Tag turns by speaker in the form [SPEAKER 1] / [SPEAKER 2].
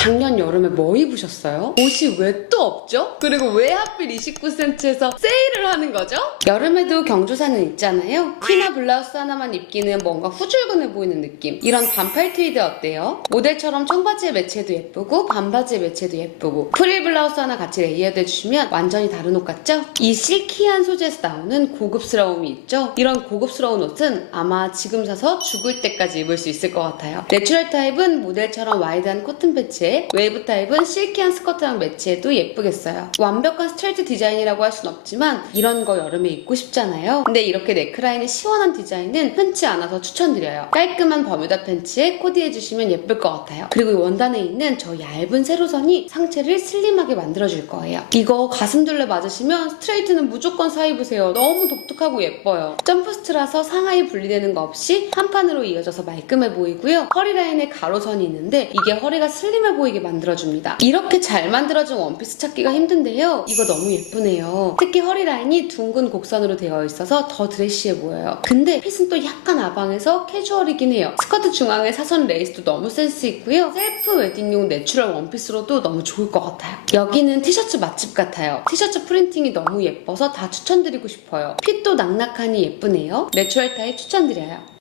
[SPEAKER 1] 작년 여름에 뭐 입으셨어요? 옷이 왜 또 없죠? 그리고 왜 하필 29cm에서 세일을 하는 거죠? 여름에도 경조사는 있잖아요. 티나 블라우스 하나만 입기는 뭔가 후줄근해 보이는 느낌. 이런 반팔 트위드 어때요? 모델처럼 청바지에 매치해도 예쁘고 반바지에 매치해도 예쁘고 프릴 블라우스 하나 같이 레이어드 해주시면 완전히 다른 옷 같죠? 이 실키한 소재에서 나오는 고급스러움이 있죠? 이런 고급스러운 옷은 아마 지금 사서 죽을 때까지 입을 수 있을 것 같아요. 내추럴 타입은 모델처럼 와이드한 코튼 패치에 웨이브 타입은 실키한 스커트랑 매치해도 예쁘겠어요. 완벽한 스트레이트 디자인이라고 할 순 없지만 이런 거 여름에 입고 싶잖아요. 근데 이렇게 네크라인이 시원한 디자인은 흔치 않아서 추천드려요. 깔끔한 버뮤다 팬츠에 코디해주시면 예쁠 것 같아요. 그리고 이 원단에 있는 저 얇은 세로선이 상체를 슬림하게 만들어줄 거예요. 이거 가슴 둘레 맞으시면 스트레이트는 무조건 사입으세요. 너무 독특하고 예뻐요. 점프스트라서 상하이 분리되는 거 없이 한 판으로 이어져서 말끔해 보이고요. 허리 라인에 가로선이 있는데 이게 허리가 슬림해 보이게 만들어줍니다. 이렇게 잘 만들어진 원피스 찾기가 힘든데요. 이거 너무 예쁘네요. 특히 허리 라인이 둥근 곡선으로 되어 있어서 더 드레시해 보여요. 근데 핏은 또 약간 아방해서 캐주얼이긴 해요. 스커트 중앙에 사선 레이스도 너무 센스 있고요. 셀프 웨딩용 내추럴 원피스로도 너무 좋을 것 같아요. 여기는 티셔츠 맛집 같아요. 티셔츠 프린팅이 너무 예뻐서 다 추천드리고 싶어요. 핏도 낙낙하니 예쁘네요. 내추럴 타입 추천드려요.